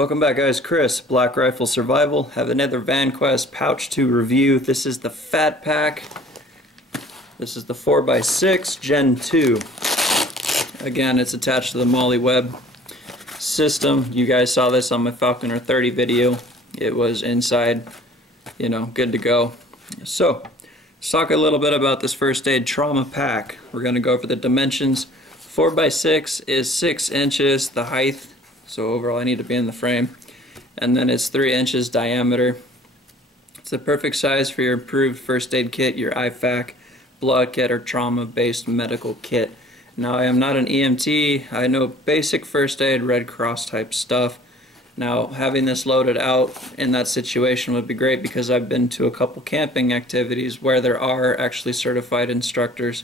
Welcome back, guys. Chris, Black Rifle Survival. Have another Vanquest pouch to review. This is the FATpack. This is the 4x6 Gen 2. Again, it's attached to the Molly Web system. You guys saw this on my Falconer 30 video. It was inside, good to go. So, let's talk a little bit about this first aid trauma pack. We're going to go over the dimensions. 4x6 is 6 inches, the height. So overall I need to be in the frame. And then it's 3 inches diameter. It's the perfect size for your improved first aid kit, your IFAK, blood kit, or trauma-based medical kit. Now, I am not an EMT. I know basic first aid, Red Cross type stuff. Now, having this loaded out in that situation would be great because I've been to a couple camping activities where there are actually certified instructors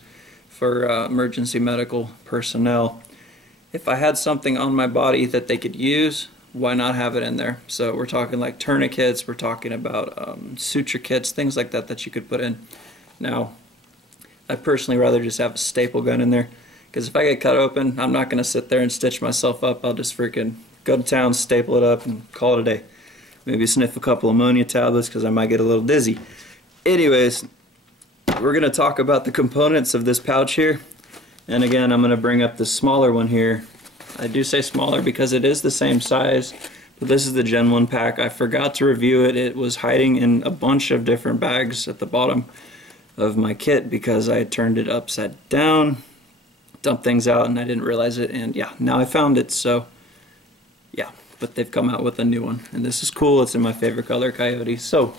for emergency medical personnel. If I had something on my body that they could use, why not have it in there? So we're talking like tourniquets, we're talking about suture kits, things like that that you could put in. Now, I personally rather just have a staple gun in there, because if I get cut open, I'm not going to sit there and stitch myself up. I'll just freaking go to town, staple it up, and call it a day. Maybe sniff a couple ammonia tablets because I might get a little dizzy. Anyways, we're going to talk about the components of this pouch here. And again, I'm going to bring up the smaller one here. I do say smaller because it is the same size, but this is the Gen 1 pack. I forgot to review it. It was hiding in a bunch of different bags at the bottom of my kit because I turned it upside down, dumped things out, and I didn't realize it. And yeah, now I found it, so yeah. But they've come out with a new one, and this is cool. It's in my favorite color, Coyote. So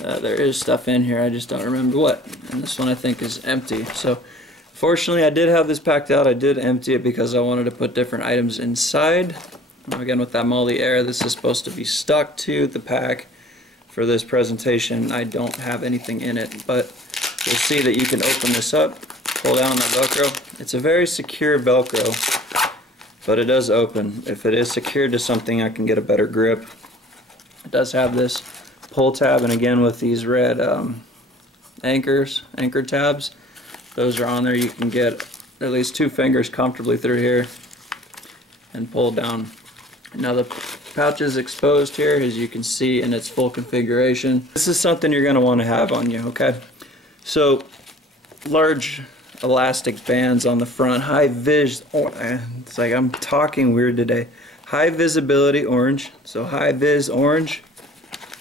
there is stuff in here, I just don't remember what. And this one I think is empty. So fortunately I did have this packed out. I did empty it because I wanted to put different items inside. Again, with that Molly Air, this is supposed to be stuck to the pack. For this presentation, I don't have anything in it, but you'll see that you can open this up, pull down on the Velcro. It's a very secure Velcro, but it does open. If it is secured to something, I can get a better grip. It does have this pull tab, and again with these red anchor tabs, those are on there. You can get at least 2 fingers comfortably through here and pull down. Now the pouch is exposed here, as you can see, in its full configuration. This is something you're going to want to have on you, okay? So large elastic bands on the front, it's like I'm talking weird today. High visibility orange, so high vis orange.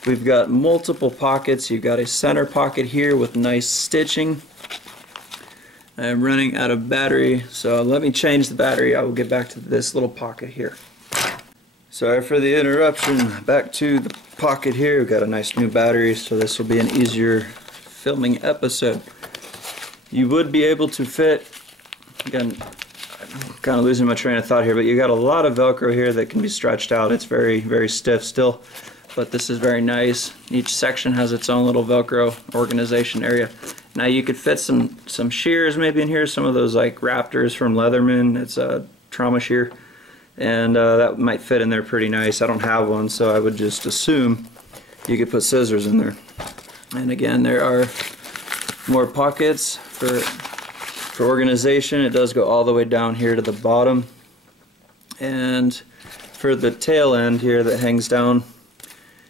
We've got multiple pockets. You've got a center pocket here with nice stitching. I'm running out of battery, so let me change the battery. I will get back to this little pocket here. Sorry for the interruption. Back to the pocket here. We've got a nice new battery, so this will be an easier filming episode. You would be able to fit, again, I'm kind of losing my train of thought here, but you got a lot of Velcro here that can be stretched out. It's very, very stiff still. But this is very nice. Each section has its own little Velcro organization area. Now you could fit some shears maybe in here, some of those like Raptors from Leatherman. It's a trauma shear, and that might fit in there pretty nice. I don't have one, so I would just assume you could put scissors in there. And again, there are more pockets for organization. It does go all the way down here to the bottom. And for the tail end here that hangs down,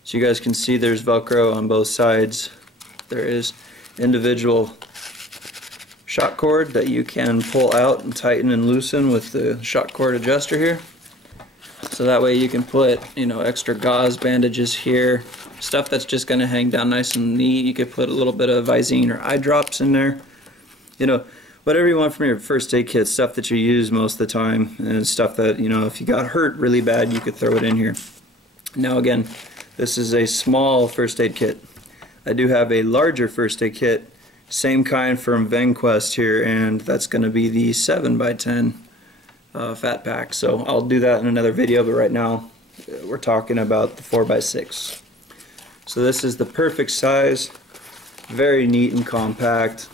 so you guys can see there's Velcro on both sides. There is individual shock cord that you can pull out and tighten and loosen with the shock cord adjuster here. So that way you can put, extra gauze bandages here, stuff that's just going to hang down nice and neat. You could put a little bit of Visine or eye drops in there. Whatever you want from your first aid kit, stuff that you use most of the time, and stuff that, if you got hurt really bad, you could throw it in here. Now again, this is a small first aid kit. I do have a larger first aid kit, same kind from Vanquest here, and that's going to be the 7x10 FATpack. So I'll do that in another video, but right now we're talking about the 4x6. So this is the perfect size, very neat and compact.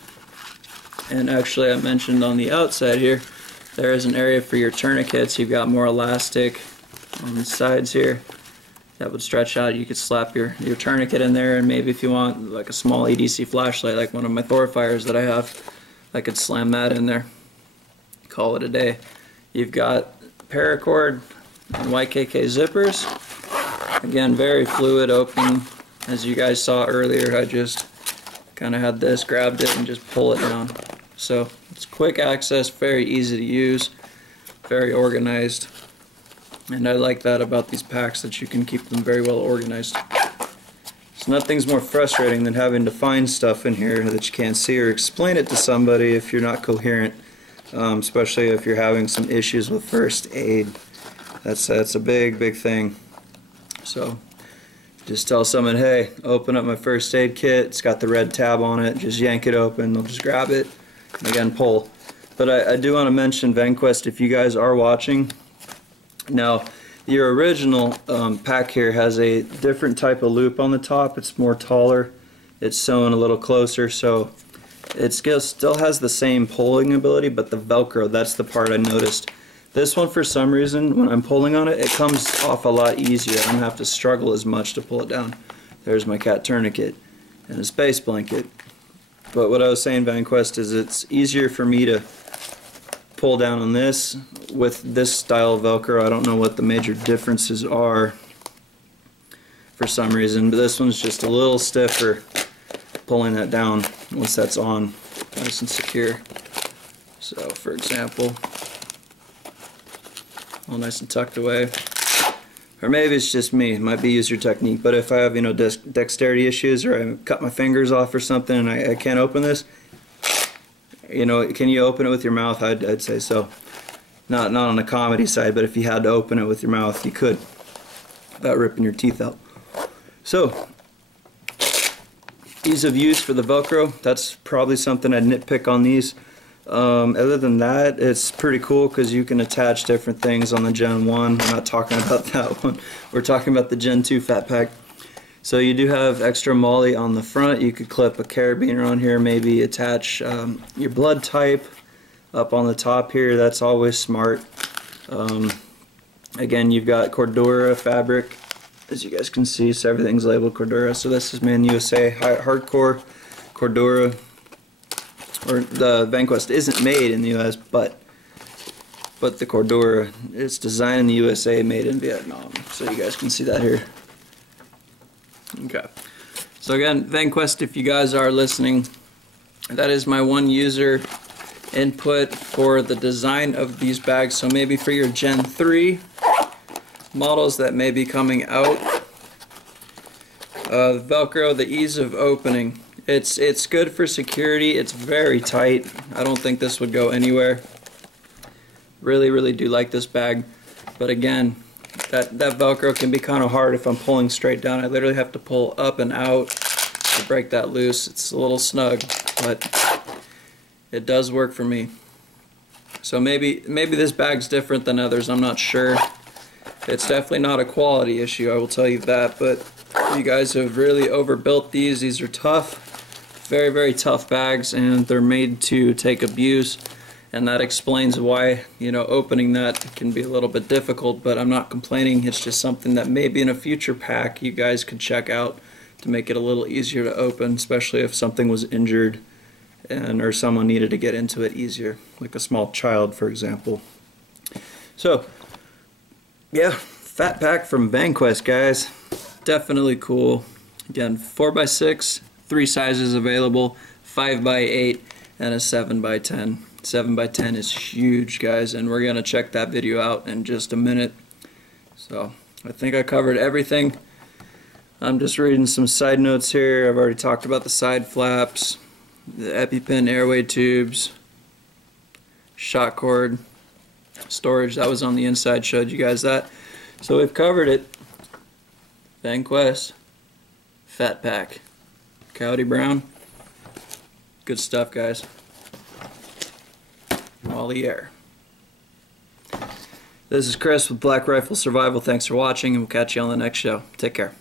And actually, I mentioned on the outside here, there is an area for your tourniquets. You've got more elastic on the sides here that would stretch out. You could slap your tourniquet in there, and maybe if you want like a small EDC flashlight, like one of my Thorfires that I have, I could slam that in there. Call it a day. You've got paracord And YKK zippers, again, very fluid opening. As you guys saw earlier, I just kind of had this, grabbed it, and just pull it down. So it's quick access, very easy to use, very organized. And I like that about these packs, that you can keep them very well organized. So nothing's more frustrating than having to find stuff in here that you can't see or explain it to somebody if you're not coherent, especially if you're having some issues with first aid. That's a big thing. So just tell someone, hey, open up my first aid kit, it's got the red tab on it, just yank it open, they'll just grab it, and again, pull. But I do want to mention Vanquest, if you guys are watching. Now, your original pack here has a different type of loop on the top. It's more taller, it's sewn a little closer, so it still has the same pulling ability, but the Velcro, that's the part I noticed. This one, for some reason, when I'm pulling on it, it comes off a lot easier. I don't have to struggle as much to pull it down. There's my cat tourniquet and a space blanket. But what I was saying, Vanquest, is it's easier for me to pull down on this with this style of Velcro. I don't know what the major differences are for some reason, but this one's just a little stiffer pulling that down once that's on, nice and secure. So, for example, all nice and tucked away. Or maybe it's just me, it might be user technique, but if I have, dexterity issues, or I cut my fingers off or something and I can't open this, can you open it with your mouth? I'd say so. Not on the comedy side, but if you had to open it with your mouth, you could, without ripping your teeth out. So, ease of use for the Velcro, that's probably something I'd nitpick on these. Other than that, it's pretty cool because you can attach different things on the Gen 1. I'm not talking about that one. We're talking about the Gen 2 FATpack. So you do have extra MOLLE on the front. You could clip a carabiner on here, maybe attach your blood type up on the top here. That's always smart. Again, you've got Cordura fabric, as you guys can see, so everything's labeled Cordura. So this is made in USA, hardcore Cordura. Or the Vanquest isn't made in the US, but the Cordura, it's designed in the USA, made in Vietnam. So you guys can see that here. Okay. So again, Vanquest, if you guys are listening, that is my one user input for the design of these bags. So maybe for your Gen 3 models that may be coming out, the Velcro, the ease of opening. It's good for security. It's very tight. I don't think this would go anywhere. Really do like this bag. But again, that Velcro can be kind of hard if I'm pulling straight down. I literally have to pull up and out to break that loose. It's a little snug, but it does work for me. So maybe this bag's different than others. I'm not sure. It's definitely not a quality issue, I will tell you that. But you guys have really overbuilt these. These are tough. Very tough bags, and they're made to take abuse, and that explains why opening that can be a little bit difficult. But I'm not complaining. It's just something that maybe in a future pack you guys could check out to make it a little easier to open, especially if something was injured or someone needed to get into it easier, like a small child, for example. So yeah, FATpack from Vanquest, guys, definitely cool. Again, 4x6, 3 sizes available, 5x8, and a 7x10. 7x10 is huge, guys, and we're gonna check that video out in just a minute. So I think I covered everything. I'm just reading some side notes here. I've already talked about the side flaps, the EpiPen airway tubes, shot cord, storage. That was on the inside, showed you guys that. So we've covered it. Vanquest FATpack. Coyote brown. Good stuff, guys. MOLLE Air. This is Chris with Black Rifle Survival. Thanks for watching, and we'll catch you on the next show. Take care.